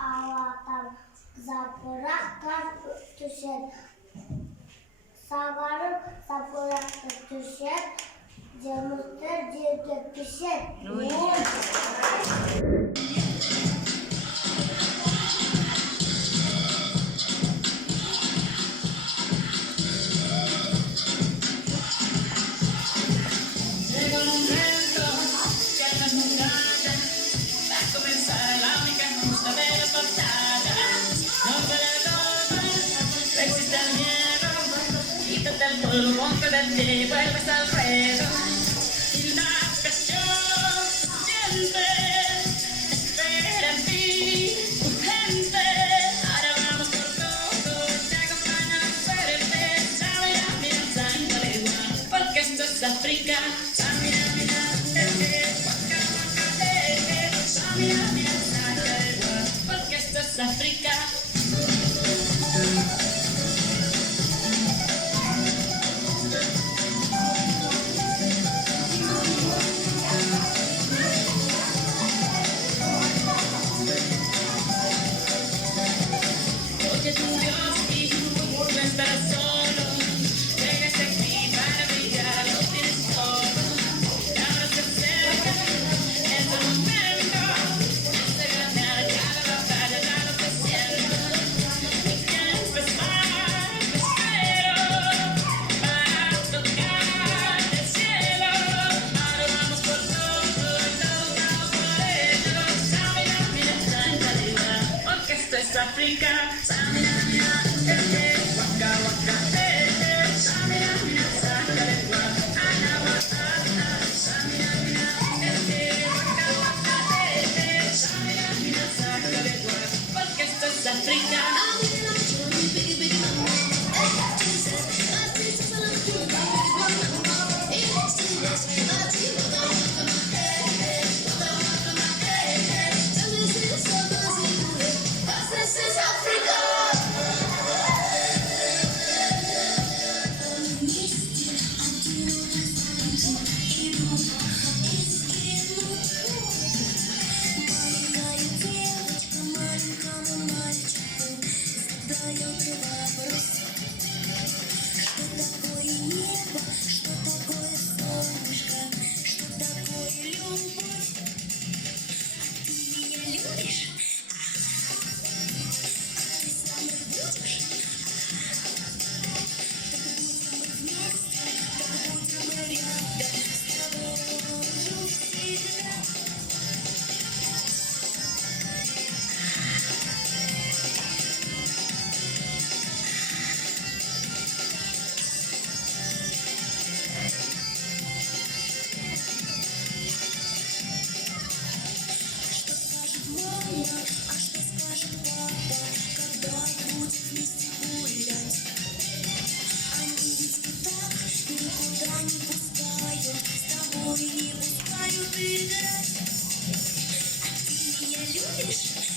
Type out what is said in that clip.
Ağatam, zaporaklar düşer. Savarım, zaporaklar düşer. Cemutlar cilde pişer. Rompe de ti, vuelves al ruedo y la presión siente, espera en ti, urgente. Ahora vamos por todo, te acompaña fuerte. Samina, mira, sándale igual, porque esto es África. Samina, mira, waka, waka, Samina, mira, sándale igual, porque esto es África. Oye tu Dios y no estarás solo. Llegaste aquí para brillar, lo tienes todo. Y ahora se acerca, es el momento de ganar cada batalla, ya lo que siento. Y quiero empezar, espero, para tocar el cielo. Ahora vamos por todo y todos vamos por ello. Samina, mira, sándale igual, porque esto es África. Samina, mira, waka, waka, Samina, mira, sándale igual. Ana, waka, Samina, mira, waka, waka, Samina, mira, sándale igual, porque esto es África. Любишь?